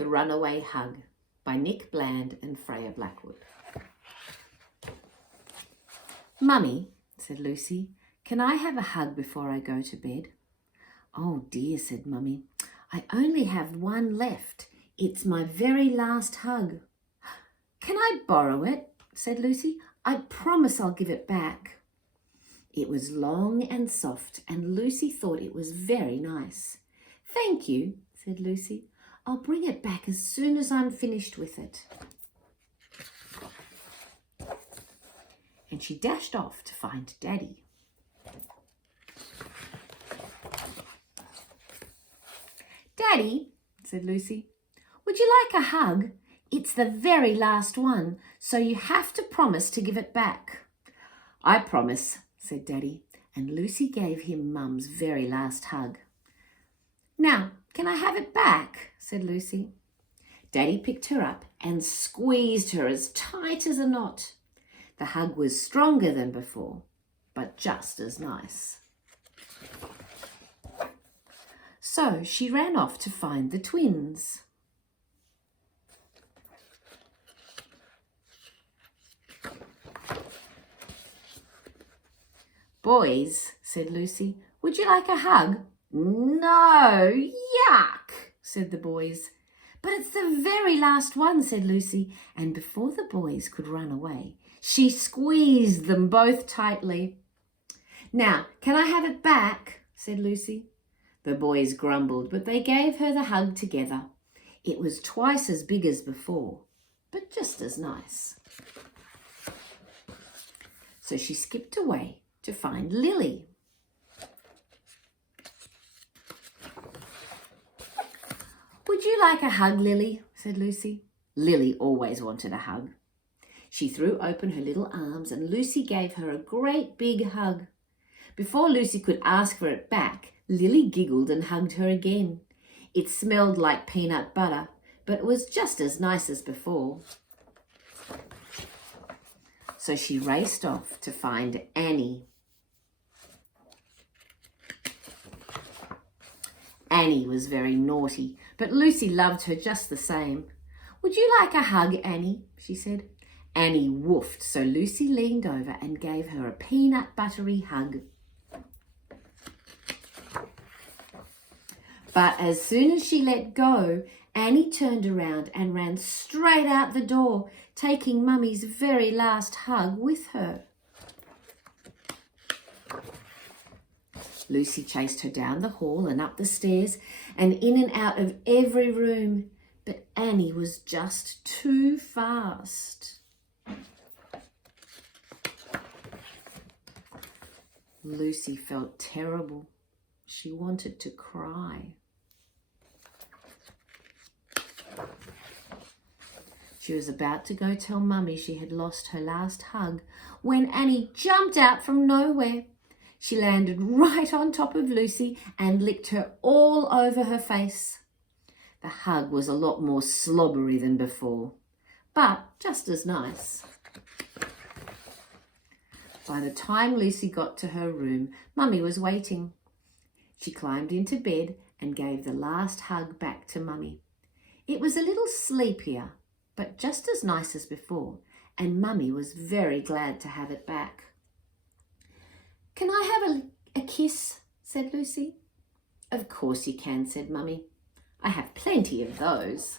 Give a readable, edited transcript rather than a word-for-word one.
The Runaway Hug by Nick Bland and Freya Blackwood. "Mummy," said Lucy, "can I have a hug before I go to bed?" "Oh dear," said Mummy, "I only have one left. It's my very last hug." "Can I borrow it?" said Lucy. "I promise I'll give it back." It was long and soft, and Lucy thought it was very nice. "Thank you," said Lucy. "I'll bring it back as soon as I'm finished with it." And she dashed off to find Daddy. "Daddy," said Lucy, "would you like a hug? It's the very last one, so you have to promise to give it back." "I promise," said Daddy, and Lucy gave him Mum's very last hug. "Now, can I have it back?" said Lucy. Daddy picked her up and squeezed her as tight as a knot. The hug was stronger than before, but just as nice. So she ran off to find the twins. "Boys," said Lucy, "would you like a hug?" "No, yuck," said the boys. "But it's the very last one," said Lucy, and before the boys could run away, she squeezed them both tightly. "Now, can I have it back?" said Lucy. The boys grumbled, but they gave her the hug together. It was twice as big as before, but just as nice. So she skipped away to find Lily. "Would you like a hug, Lily?" said Lucy. Lily always wanted a hug. She threw open her little arms and Lucy gave her a great big hug. Before Lucy could ask for it back, Lily giggled and hugged her again. It smelled like peanut butter, but it was just as nice as before. So she raced off to find Annie. Annie was very naughty, but Lucy loved her just the same. "Would you like a hug, Annie?" she said. Annie woofed, so Lucy leaned over and gave her a peanut buttery hug. But as soon as she let go, Annie turned around and ran straight out the door, taking Mummy's very last hug with her. Lucy chased her down the hall and up the stairs and in and out of every room, but Annie was just too fast. Lucy felt terrible. She wanted to cry. She was about to go tell Mummy she had lost her last hug when Annie jumped out from nowhere. She landed right on top of Lucy and licked her all over her face. The hug was a lot more slobbery than before, but just as nice. By the time Lucy got to her room, Mummy was waiting. She climbed into bed and gave the last hug back to Mummy. It was a little sleepier, but just as nice as before, and Mummy was very glad to have it back. "Can I have a kiss?" said Lucy. "Of course you can," said Mummy. "I have plenty of those."